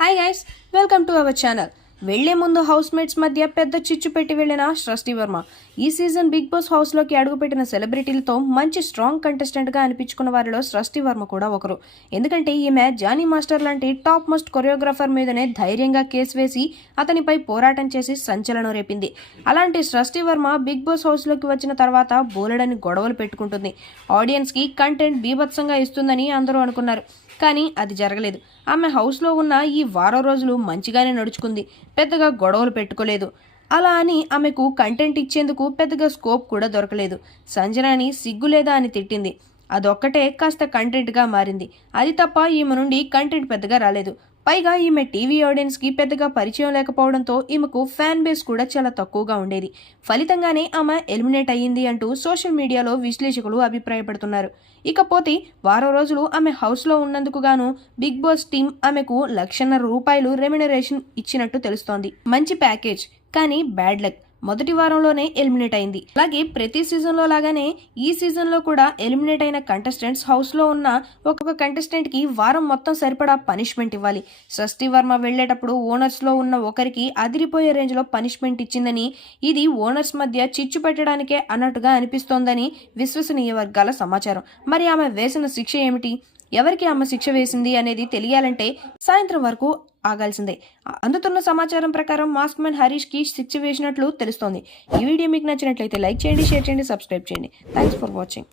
Hi guys, welcome to our channel. వెళ్లే ముందు house mates మధ్య పెద్ద చిచ్చు పెట్టి వెళ్లిన సృష్టి వర్మ ఈ సీజన్ బిగ్ బాస్ హౌస్ లోకి అడుగుపెట్టిన సెలబ్రిటీలతో మంచి స్ట్రాంగ్ కంటెస్టెంట్ గా అనిపించుకున్న వారిలో సృష్టి వర్మ కూడా ఒకరు. ఎందుకంటే ఈమె జానీ మాస్టర్ లాంటి టాప్ మోస్ట్ కొరియోగ్రాఫర్ మీదనే ధైర్యంగా కేసు వేసి అతనిపై పోరాటం చేసి సంచలనం రేపింది. అలాంటి సృష్టి వర్మ బిగ్ బాస్ హౌస్ లోకి వచ్చిన తర్వాత బోలెడని గొడవలు పెట్టుకుంటుంది. ఆడియన్స్ కి కంటెంట్ బీభత్సంగా ఇస్తుందని అందరూ అనుకున్నారు, కానీ అది జరగలేదు. ఆమె హౌస్లో ఉన్న ఈ వారం రోజులు మంచిగానే నడుచుకుంది, పెద్దగా గొడవలు పెట్టుకోలేదు. అలా అని ఆమెకు కంటెంట్ ఇచ్చేందుకు పెద్దగా స్కోప్ కూడా దొరకలేదు. సంజనాని సిగ్గులేదా అని తిట్టింది, అదొక్కటే కాస్త కంటెంట్గా మారింది. అది తప్ప ఈమె నుండి కంటెంట్ పెద్దగా రాలేదు. పైగా ఈమె టీవీ ఆడియన్స్కి పెద్దగా పరిచయం లేకపోవడంతో ఈమెకు ఫ్యాన్ బేస్ కూడా చాలా తక్కువగా ఉండేది. ఫలితంగానే ఆమె ఎలిమినేట్ అయ్యింది అంటూ సోషల్ మీడియాలో విశ్లేషకులు అభిప్రాయపడుతున్నారు. ఇకపోతే వారం రోజులు ఆమె హౌస్లో ఉన్నందుకు గాను బిగ్ బాస్ టీం ఆమెకు ₹1,50,000 రెమ్యునరేషన్ ఇచ్చినట్టు తెలుస్తోంది. మంచి ప్యాకేజ్, కానీ బ్యాడ్ లక్. మొదటి వారంలోనే ఎలిమినేట్ అయింది. అలాగే ప్రతి సీజన్లో లాగానే ఈ సీజన్లో కూడా ఎలిమినేట్ అయిన కంటెస్టెంట్స్ హౌస్లో ఉన్న ఒక్కొక్క కంటెస్టెంట్కి వారం మొత్తం సరిపడా పనిష్మెంట్ ఇవ్వాలి. సృష్టి వర్మ వెళ్లేటప్పుడు ఓనర్స్లో ఉన్న ఒకరికి అదిరిపోయే రేంజ్లో పనిష్మెంట్ ఇచ్చిందని, ఇది ఓనర్స్ మధ్య చిచ్చు పెట్టడానికే అన్నట్టుగా అనిపిస్తోందని విశ్వసనీయ వర్గాల సమాచారం. మరి ఆమె వేసిన శిక్ష ఏమిటి, ఎవరికి ఆమె శిక్ష వేసింది అనేది తెలియాలంటే సాయంత్రం వరకు ఆగాల్సిందే. అందుతున్న సమాచారం ప్రకారం మాస్క్ మ్యాన్ హరీష్ కి శిక్ష వేసినట్లు తెలుస్తోంది. ఈ వీడియో మీకు నచ్చినట్లయితే లైక్ చేయండి, షేర్ చేయండి, సబ్స్క్రైబ్ చేయండి. Thanks for watching.